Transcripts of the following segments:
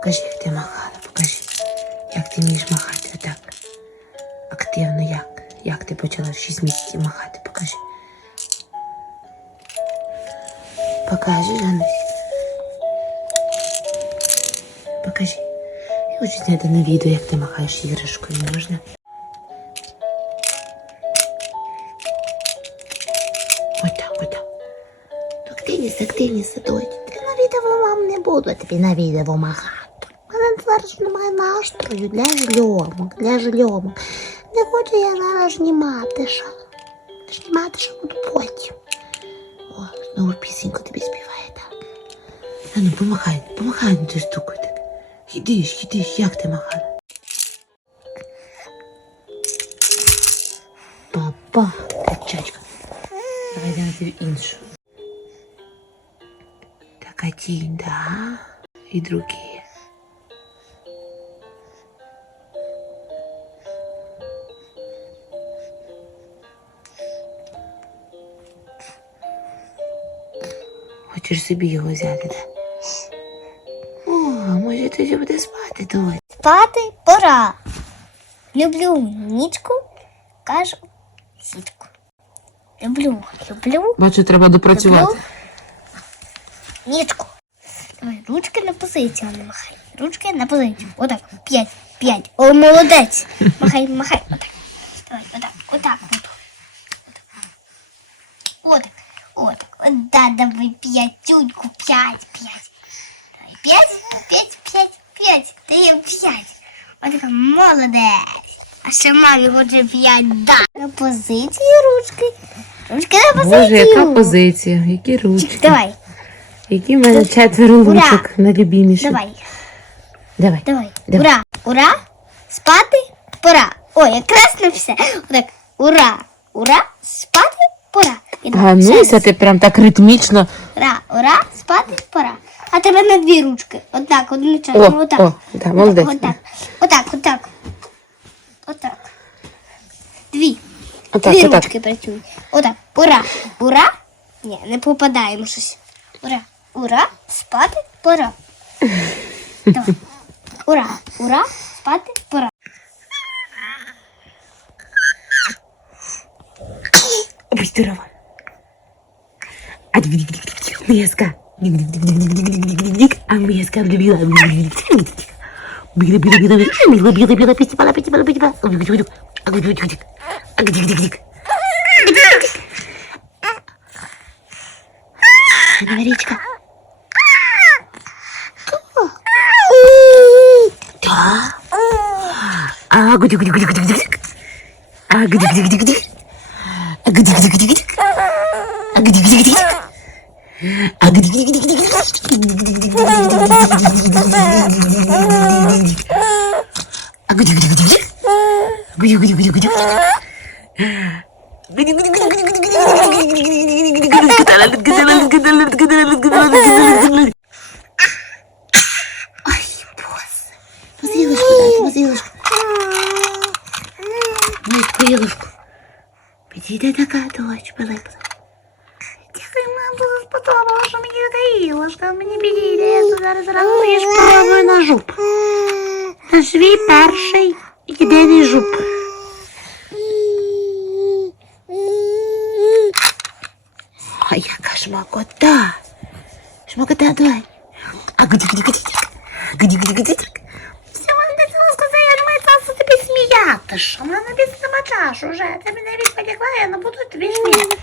Покажи, як ти махала, покажи. Як ти вмієш махати отак. Активно як? Як ти почала в 6 місяців махати, покажи. Покажи, Жанусь. Покажи. Я хочу зняти на відео, як ти махаєш іграшкою, можна? Отак, отак. Активність, активність, садочок. Ти на відео вам не буду тобі на відео махати. Зараз немає настрою для жльомок, для жльомок. Не хочу я зараз знімати що. Буду потім. О, знову пісеньку тобі співає, так? А ну, помахай, помахай на цю штуку так. Йдиш, йдиш, як ти махала? Папа, качачка. Давай я тобі іншу. Так, один, да. И другие. Собі його взяти, так? О, може тоді буде спати, доць. Спати пора. Люблю нічку, кажу сітку. Люблю, люблю, Бачу, треба люблю нічку. Давай, ручки на позицію, а не махай. Ручки на позицію. Отак. П'ять, п'ять. О, молодець. Махай, махай. Отак. Давай, отак, отак. Отак. Отак. Отак. От, да, давай п'ятюньку. П'ять, п'ять. П'ять, п'ять, п'ять, п'ять. Дає п'ять. Отака, молодець. А ще мамі хоче п'ять, да. На позиції ручки. Ручки на позицію. Боже, яка позиція, які ручки. Давай, Які в мене четверо ручок найлюбіміші. давай. Давай. Давай. Давай. Ура! Ура! Спати пора. Ой, якраз не все. Отак. Ура! Ура! Спати пора. І Гануся, ти прям так ритмічно. Ура! Ура! Спати пора. А тебе на дві ручки. Отак, О, одночасно. Отак. о, да, молодець. Отак. Отак, отак. Отак. Дві. Отак, Дві отак. ручки працюють. Отак. Ура! Ура! Ні, не попадаємо щось. Ура! Ура! Спати пора. Давай. Ура! Ура! Спати пора. Ой, здорово. А Меска. А Меска влюбила. Била, била, била, била, била, била, била, пистипала, пистипала, пистипала. А где, где, где, а где, где, где? Маричка. Да? А где, где, где, где, где? А где, где, где, где? А где, где, где, где? Aku жуп. На свій перший єдиний жуп. Ой, яка шмакота. Шмакота, давай. А гуди гуди гуди гуди гуди гуди Все, вона не цього сказала, я думаю, це тобі сміяти. Що вона тобі нема часу вже. Ти мене відволікла, я не буду тобі сміяти.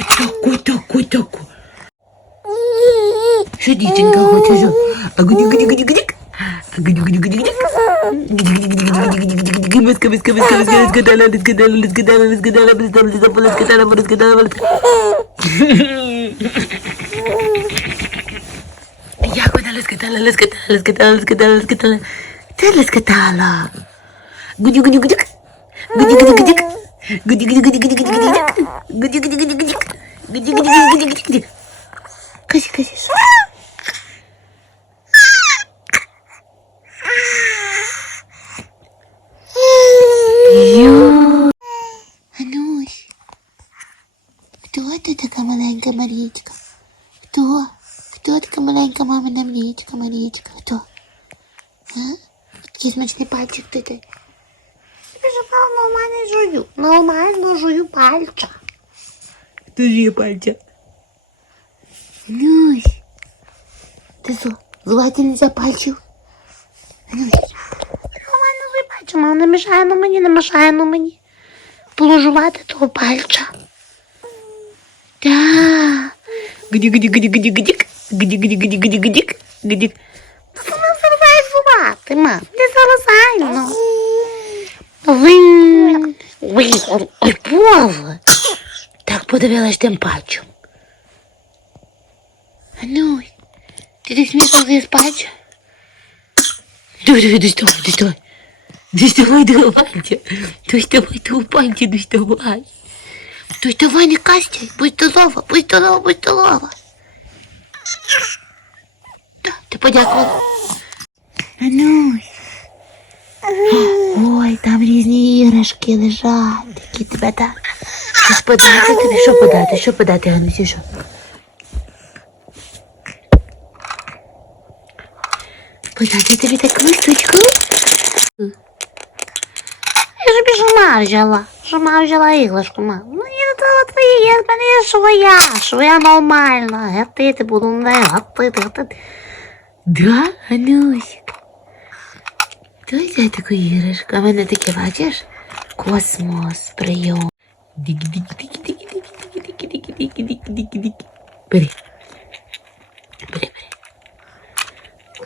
Отаку, отаку, отаку. Що дівчинка хоче? Agujuk, agujuk, agujuk, agujuk. Agujuk, agujuk, agujuk, agujuk. Let's go, let's go, let's go, let's go, let's go dalam, let's go dalam, let's go dalam, let's go dalam, let's go dalam, let's go dalam, let's go dalam, let's go dalam, let's go dalam. Ya, aku dah let's go dalam, let's go dalam, let's go dalam, let's go dalam, let's go dalam. Dah let's go dalam. Gujuk, gujuk, gujuk. Gujuk, gujuk, gujuk. Gujuk, gujuk, gujuk, gujuk, gujuk. Gujuk, gujuk, gujuk, gujuk. Gujuk, gujuk, gujuk, gujuk. Kasih, kasih. визначний пальчик тикає. Я ж у жую. Нормально жую пальча. Ти жує пальча. Нюсь. Ти що, злательниця пальчів? Нормально жуй пальча, мама не мішає на мені, не мішає на мені. Положувати того пальча. Да. Гдік-гдік-гдік-гдік-гдік. Гдік-гдік-гдік-гдік-гдік. Гдік. Та сама зриває зувати, мам голосально. Вин. Вова. Так подивилась тим пачу. Ну, ти ти смішно зі спачу? Давай, давай, доставай, доставай. Доставай, давайте. Доставай, давайте, доставай. Доставай, не кастяй, будь здорова, будь здорова, будь здорова. Да, ти подякувала. Ануй. Там різні іграшки лежать, які тебе так. Щось подати тобі, що подати, що подати, Ганусі, що? Подати тобі таку штучку? Я ж більше взяла. Сама взяла іграшку, мам. Ну, я дала твої, я в мене є своя, своя нормальна. Гатити буду, не гатити, гатити. Да, Анусик? Дай таку іграшку. А в мене таке, бачиш? Космос, прийом. Дик-дик-дик-дик-дик-дик-дик-дик-дик-дик-дик. Бери. Бери, бери.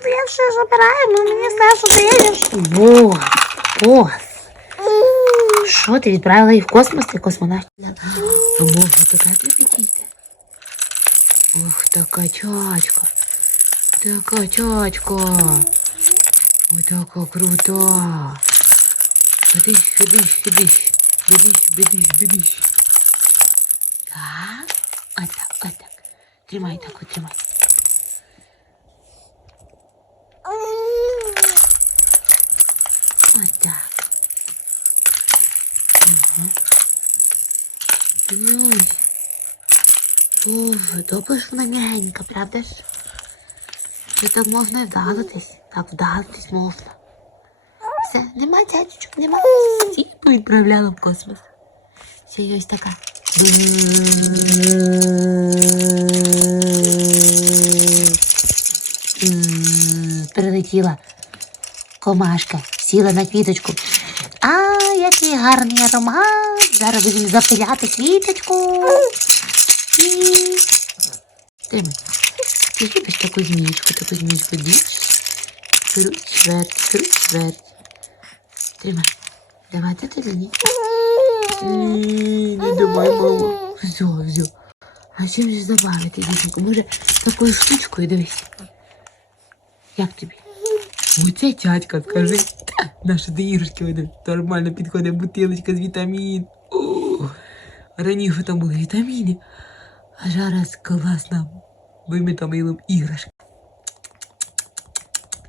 Я все забираю, ну мені все, що даєш. Бос, бос. Що, ти відправила їх в космос, ти космонавт? А можна туди прилетіти? Ох, така чачка. Така чачка. Ой, така крута. Ходиш, ходиш, ходиш. Бідиш, бідиш, бідиш. Так. Отак, отак. Тримай так, тримай. Отак. Ага. Дивись. Боже, добре ж вона м'ягенька, правда ж? І так можна вдалитись. Так вдалитись можна. Все, нема дядечок, нема. Всі відправляла в космос. Все, є ось така. Прилетіла комашка, сіла на квіточку. А, який гарний аромат. Зараз будемо запиляти квіточку. І... Тримай. Ти любиш таку зміючку, таку зміючку діш. Круть, верть, круть, верть. Тримай. Давай, ти ти ні. Не давай, мама. Все, все. А чим же забавити, дівчинку? Може, такою штучкою дивись. Як тобі? Оце тятька, скажи. Та, Наша до іграшки нормально підходить бутилочка з вітамін. О, раніше там були вітаміни, а зараз класна вимітамилом іграшка.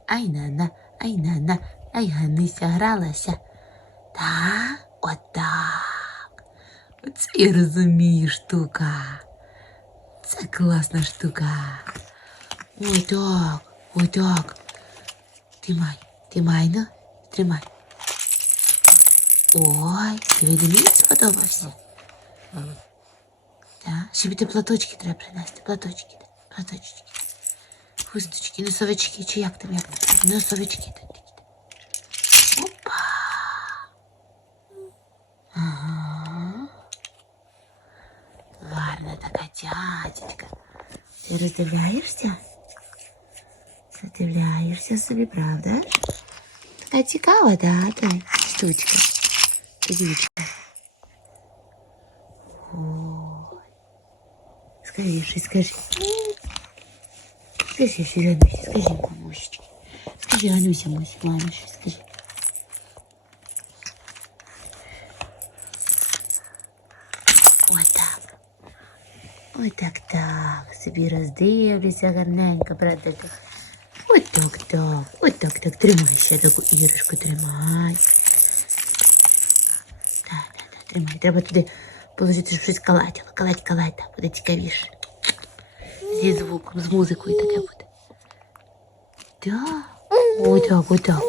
Ай на-на, ай на-на, ай Ганися гралася. Та, отак. Оце я розумію штука. Це класна штука. Ой так. Тримай, тримай, ну, тримай. Ой, тобі мені сподобався. Так, ще платочки треба принести, платочки, платочки. Хусточки, носовички, чи як там, як там? Носовички. та такі. Опа. Ага. Гарна така дядечка. Ти роздивляєшся? Роздивляєшся собі, правда? Така цікава, да, та штучка. Дівчинка. Ой. Скажи, щось скажи. Скажи, щось, скажи, мамусечки. Скажи, Гануся, мусь, мамі, скажи. Ой так. Ой так, так. Собі роздивлюся гарненько, правда? Ой так, так. Ой так, так. Тримай таку іграшку, тримай. Так, так, так, тримай. Треба туди положити, щоб щось калатіло. Калать, калать, так буде цікавіше. Зі звуком, з музикою таке буде. Так. Отак, отак.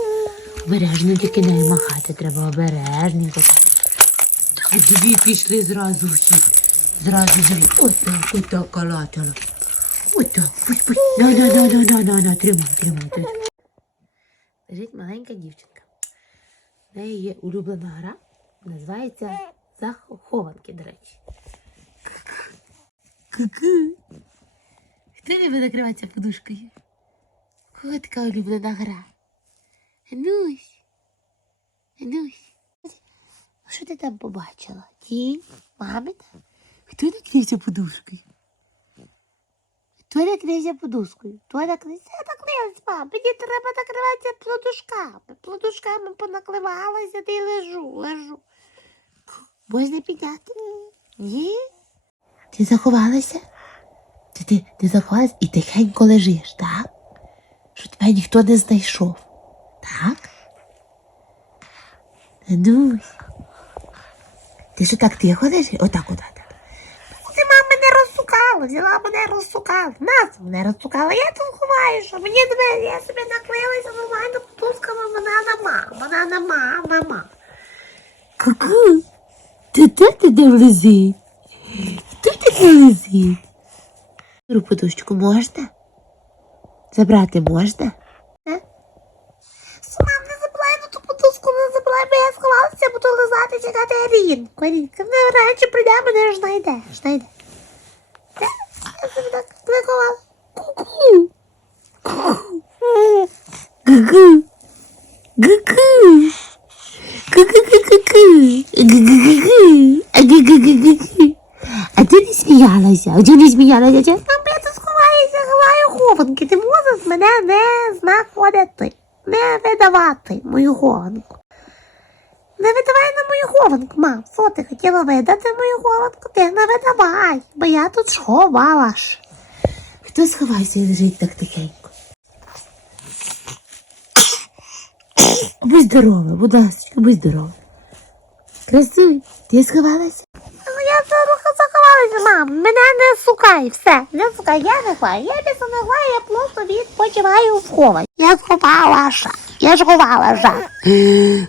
Обережно тільки нею махати треба обережненько. Так, дві пішли зразу всі. Зразу дві. Отак, отак калатала. Отак, пусть, пусть. На, на, на, на, на, на, на, тримай. тримай. Лежить маленька дівчинка. В неї є улюблена гра, називається захованки, до речі. Ку-ку. Хто любить накриватися подушкою? Кого така улюблена гра? Анусь. Анусь. Що ти там побачила? Тінь? Мамина? Хто накрився подушкою? Хто накрився подушкою? Хто накрився? Я накрився, мам. Мені треба накриватися. Подушками понакривалася, та й лежу, лежу. Можна підняти? Ні? Ти заховалася? Ти, ти, ти заховалась і тихенько лежиш, так? Що тебе ніхто не знайшов. Так? Надусь. Ти що так тихо лежиш? Отак, отак. Ти мама мене розсукала, взяла мене розсукала. Нас мене розсукала, я тут ховаю, що мені тебе, я собі накрилася нормально подушками, вона нема, вона нема, нема. Ку-ку, ти де ти де влези? Ти де влези? Подушечку можна? Забрати можна? Мам, не забувай на ту подушку, не забувай, бо я сховалася, буду лизати, чекати Арінку. Арінка, ну раніше прийде, мене ж знайде, знайде. Собі так приховала. Ку-ку. Ку-ку. Ку-ку. Ку-ку. Ку-ку-ку-ку-ку. А. Ти не сміялася, а ти не сміялася. Чи? Мам, я тут сховаюся, ховаю хованки. Ти можеш мене не знаходити, не видавати мою хованку. Не видавай на мою хованку, мам. Що ти хотіла видати мою хованку? Ти не видавай, бо я тут сховала ж. Хто сховався і лежить так тихенько? Будь здорова, будь ласка, будь здорова. Красуй, ти сховалася? Мам. Мене не сукай, все. Не сукай, я не хваю. Я більше не хваю, я просто відпочиваю в ховані. Я сховала жа. Я ж ховала жа.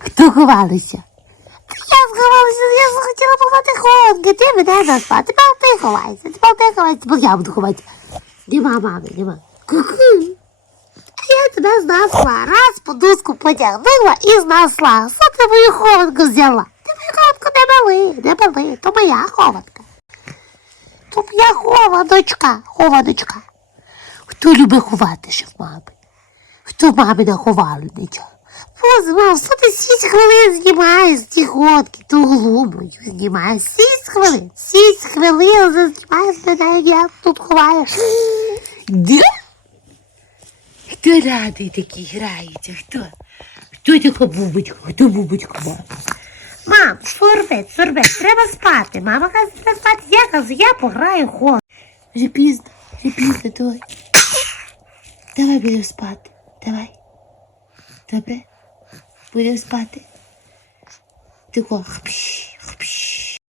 Хто ховалися? Я сховалася, я захотіла поховати хованки. Ти мене заспав. Тепер ти ховайся. Тепер ти ховайся, тепер я буду ховати. Нема, мами, нема. Я тебе знесла. Раз подушку потягнула і знесла. Що ти мою хованку взяла? Ти мою хованку не бери, не бери. То моя хованка. То моя хованочка, хованочка. Хто любить ховати в мами? Хто мами не ховали нічого? Боже, що ти сість хвилин знімаєш з ті ту глумою знімаєш. Сість хвилин, сість хвилин, знімаєш мене, я тут ховаєш. Де? Хто радий такий грається? Хто? Хто така бубочка? Хто бубочка мама? Мам, сорвет, сорвет, треба спати. Мама каже, треба спати. Я кажу, я пограю ход. Вже пізно, вже пізно, давай. Давай будемо спати. Давай. Добре? Будемо спати. Ти хопш, хпш.